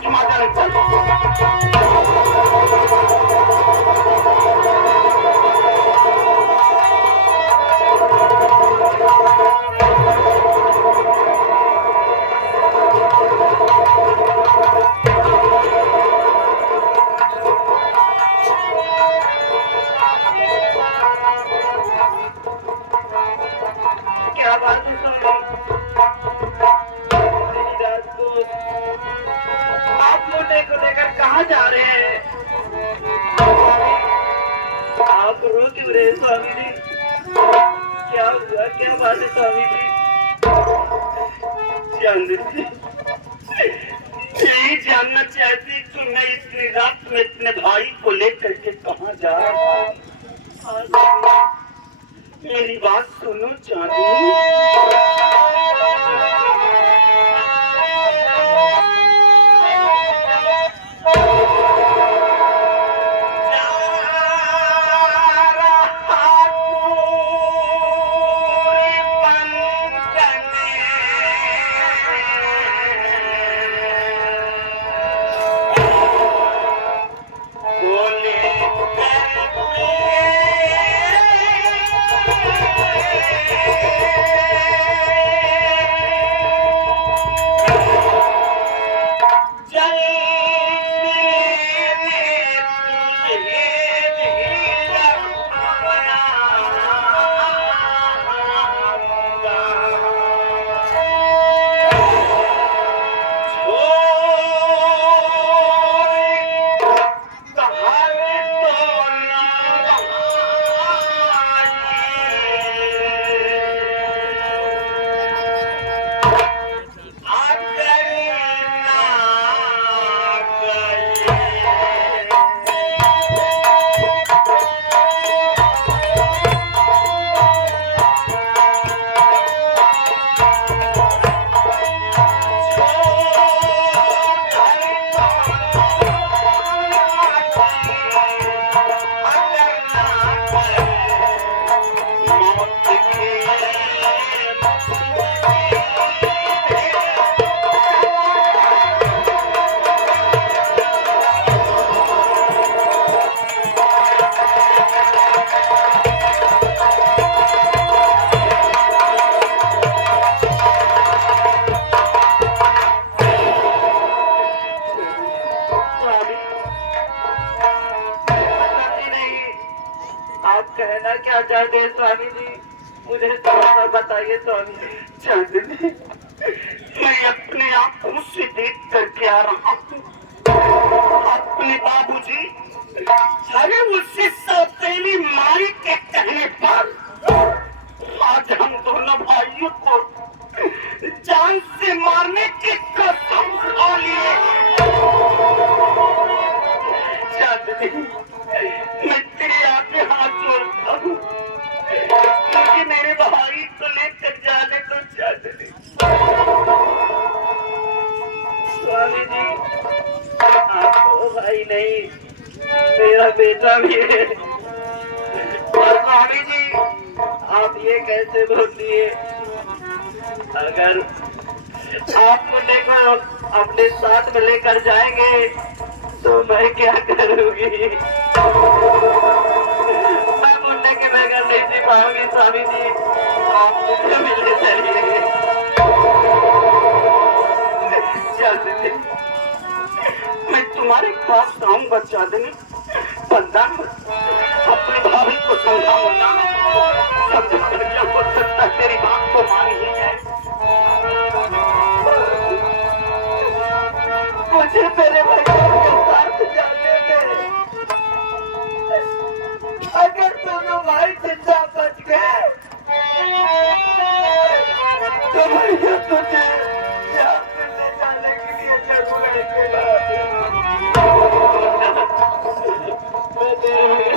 कुछ माता लगता है। क्या बात है आप मोटे को लेकर कहाँ जा रहे हैं? आप रो क्यों रहे स्वामी जी? क्या हुआ, क्या बात है स्वामी जी? चांदनी यही जानना चाहती कि मैं इतनी रात में अपने भाई को लेकर के कहाँ जा रहा हूँ। मेरी बात सुनो चांदनी। आप कहना क्या चाहते हैं स्वामी जी? मुझे थोड़ा बताइए स्वामी जी। चांदनी मैं अपने आंखों से देख करके आ रहा हूँ अपने बाबूजी अरे उससे सौतेली माई के कहने पर आज हम दोनों भाइयों को जान से मारने की कसम खा लिए। चांदनी मैं तेरे आगे हाथ जोड़ता हूँ क्योंकि मेरे भाई को लेकर जाने को चांदनी। स्वामी जी आपको भाई नहीं मेरा बेटा भी है। और स्वामी जी आप ये कैसे बोल दिए? अगर आप मुझे को अपने साथ में लेकर जाएंगे तो मैं क्या करूंगी? मैं मुन्ने के बगैर नहीं जी पाऊंगी स्वामी जी। आप मुझे मिलने चलिए। चांदनी मैं तुम्हारे पास आऊंगा चांदनी। बंदा अपने भाभी को समझाऊंगा समझा क्या हो सकता तेरी बात को मान ही जाए। मुझे मेरे भाई के साथ जाने दे। अगर दोनों भाई जिंदा बच गए तो भैया तुझे यहाँ से ले जाने के लिए जरूर आएगा। मैं तेरे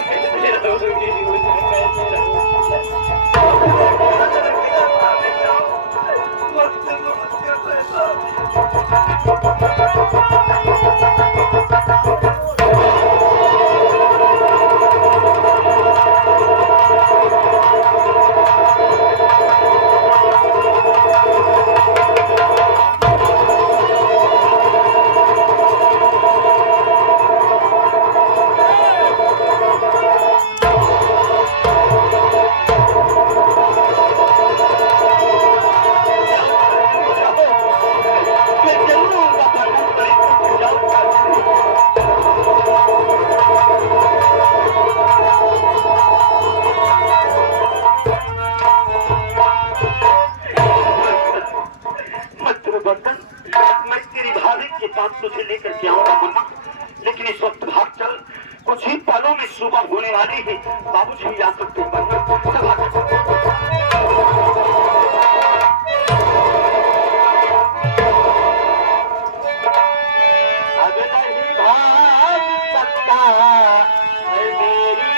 तुझे लेकर के आऊंगा मुन्ना, लेकिन इस वक्त भाग चल, कुछ ही पलों में सुबह होने वाली है। बाबूजी आ सकते हैं मुन्ना, चल अब नहीं भाग सकता है मेरी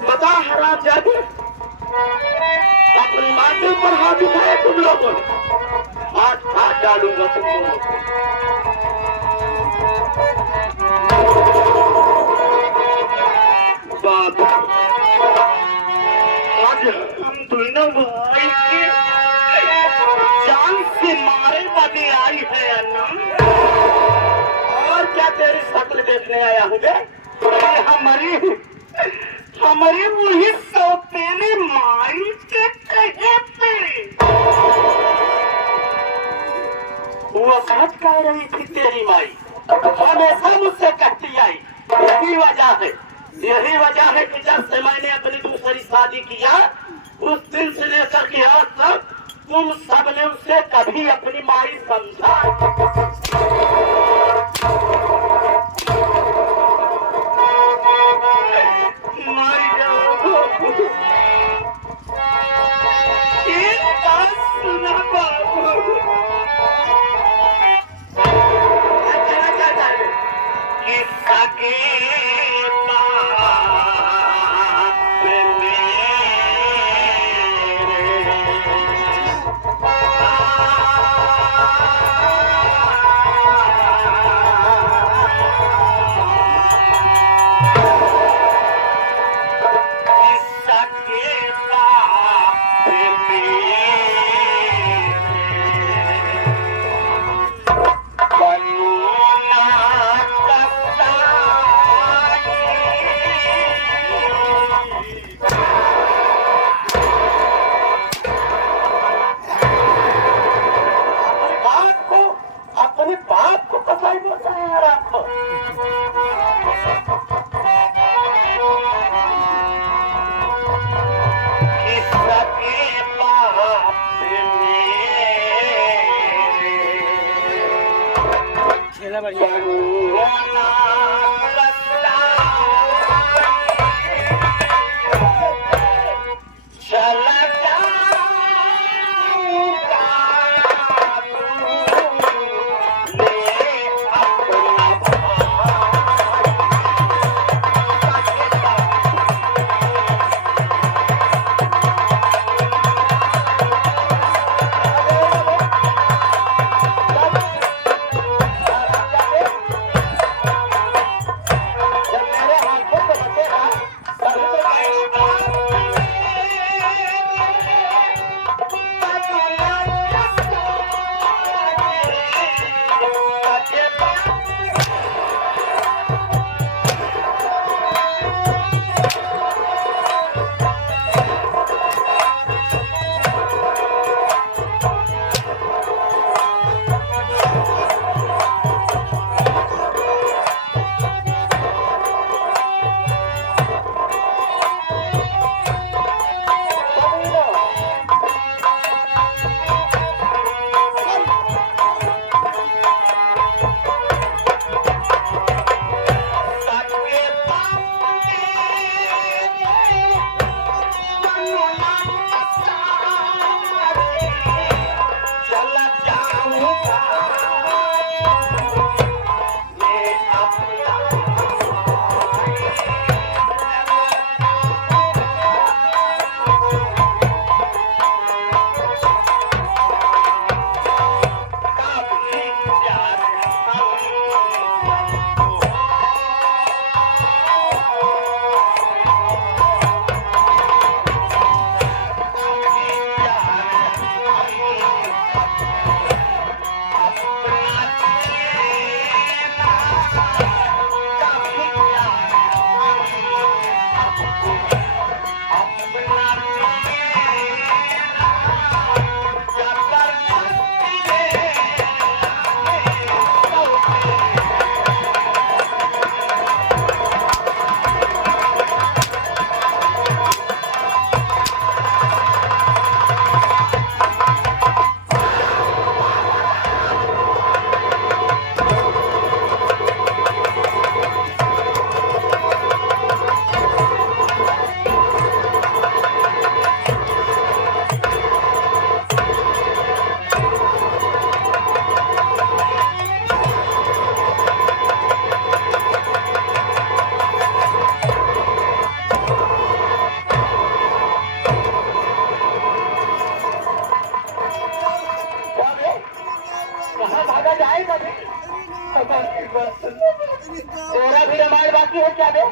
बता हराम जाती अपनी माँ के ऊपर हाथ उठाए तुम लोगों ने, हाथ हाथ डालूंगा तुम लोगों को। बाबू आज हम दोनों भाई के जान से मारे बने आई है अन्ना, और क्या तेरी शक्ल देखने आया हूँ हमारी वही सौतेली माई के कहे पे वो बात कह रही थी तेरी माई, हमेशा मुझसे कहती आई। यही वजह है कि जब से मैंने अपनी दूसरी शादी किया उस दिन से लेकर के आज तक तुम सब ने उसे कभी अपनी माई समझा। बाकी है क्या बे?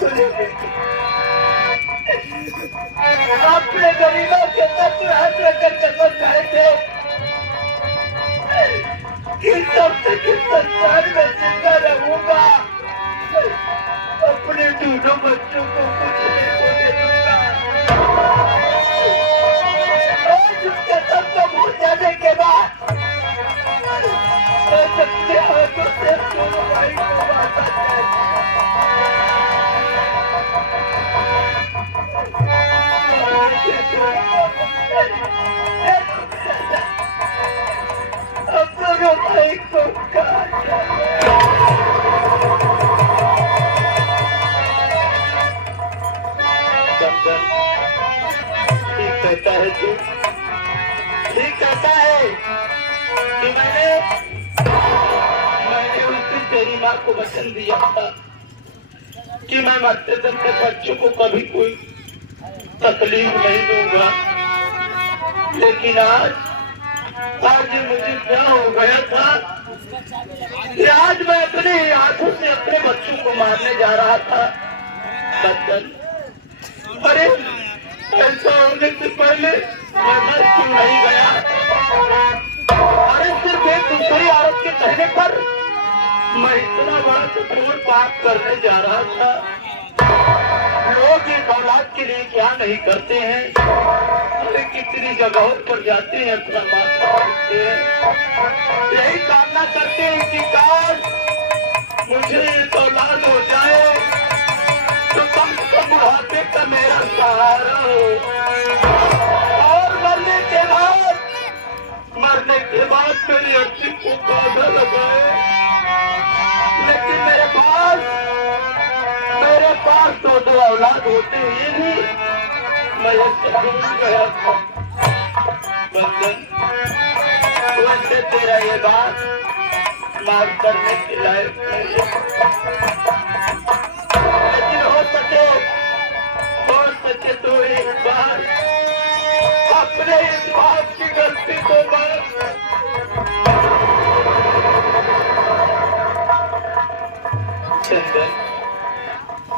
कर दे अपने गरीबों के तत्व हाथ रखकर कसम खाए थे कि सबसे किस संसार में जिंदा रहूंगा, अपने दोनों बच्चों को कुछ नहीं होने दूंगा। आज उसके सबको भूल जाने के बाद मैं अपने हाथों से दोनों भाई को वापस भाई को ठीक कहता है तू, ठीक कहता है कि मैंने उस दिन तेरी माँ को वचन दिया था कि मैं मरते दम तक बच्चों को कभी कोई तकलीफ नहीं दूंगा, लेकिन आज मुझे क्या हो गया था कि आज मैं अपने हाथों से अपने बच्चों को मारने जा रहा था। बच्चन, अरे ऐसा होने से पहले मैं मर क्यों नहीं गया? अरे सिर्फ एक दूसरी औरत के कहने पर मैं इतना बड़ा कठोर पाप करने जा रहा था। लोग इस औलाद के लिए क्या नहीं करते हैं, अरे कितनी जगहों पर जाते हैं, अपना माथा पीटते हैं, यही कामना करते हैं कि काश मुझे एक औलाद हो जाए तो कम से कम बुढ़ापे का मेरा सहारा हो, और मरने के बाद मेरी अस्सी को पौधा लगाए। लेकिन मेरे पास तो दो औलाद होते हुए भी मैं भूल गया था। बंदन, वैसे तेरा ये बात माफ करने के लायक नहीं है, लेकिन हो सके तो एक बार अपने इस बात की गलती को माफ। चंदन,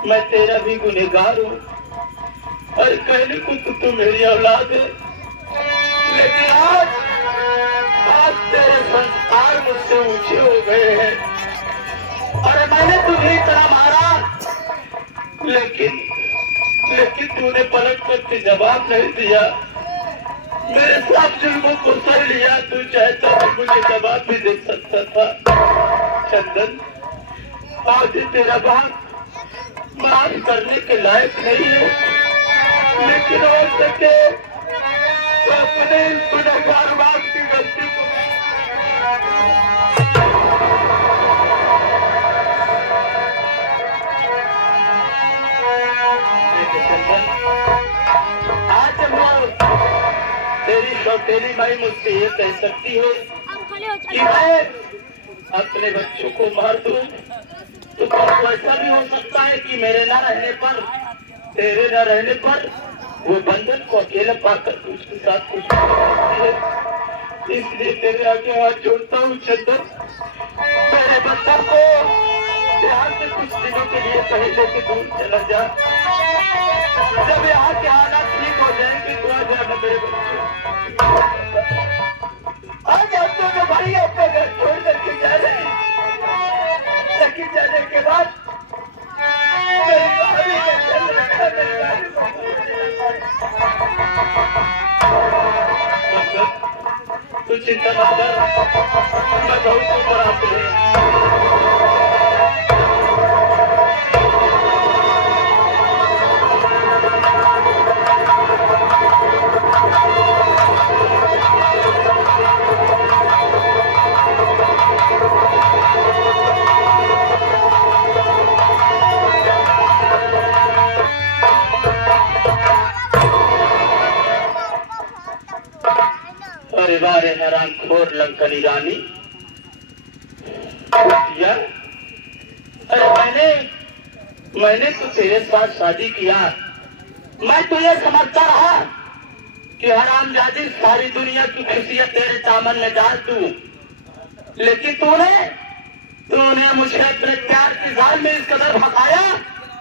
मैं तेरा भी गुनहगार हूँ और कहने को तो मेरी औलाद है, लेकिन आज तेरे संस्कार मुझसे ऊंचे हो गए हैं। अरे मैंने तुझे इतना मारा, लेकिन तूने पलट करके जवाब नहीं दिया। मेरे सब जुल्मों को सह लिया। तू चाहता तो मुझे जवाब भी दे सकता था। चंदन, आज तेरा बात माफ करने के लायक नहीं है, लेकिन हो सके तो अपने गुनहगार बाप की गलती को आज तेरी सौतेली माई मुझसे ये कह सकती है कि मैं अपने बच्चों को मार दूं, तो ऐसा भी हो सकता है कि मेरे न रहने पर, तेरे न रहने पर वो बंधन को अकेला पाकर उसके साथ कुछ है। इसलिए तेरे आगे हाथ जोड़ता हूँ चंदन, मेरे बच्चों को यहाँ से कुछ दिनों के लिए पहले के दूर चला जा। जब यहाँ के हालात ठीक हो जाएंगे तो आ जाना मेरे बच्चे। आज हम दोनों भाई अपने घर छोड़ करके जा रहे हैं, लेकिन जाने के बाद मेरी भाभी का ख्याल रखना, मेरी भाभी तू चिंता मत कर, मैं बहुत ऊपर आते हैं। अरे वारे हराम खोर लंकनी रानी, अरे मैंने तो तेरे साथ शादी किया, मैं तुझे समझता रहा कि हरामजादी सारी दुनिया की खुशियां तेरे दामन में डाल दूं, लेकिन तूने मुझे अपने प्यार की जाल में इस कदर फंसाया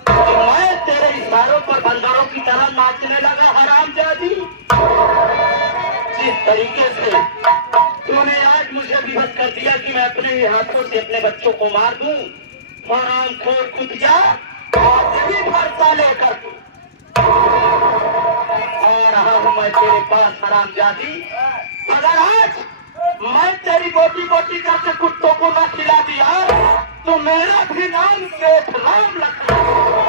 कि मैं तेरे इशारों पर बंदरों की तरह नाचने लगा। हरामजादी, जिस तरीके से तूने आज मुझे विवश कर दिया कि मैं अपने ही हाथों से अपने बच्चों को मार दूं, हरामखोर कुतिया, आज भी फरसा लेकर और रहा हूं मैं तेरे पास। हरामजादी, अगर आज मैं तेरी बोटी बोटी करके कुत्तों को न खिला दिया तो मेरा भी नाम सेठ राम लखन।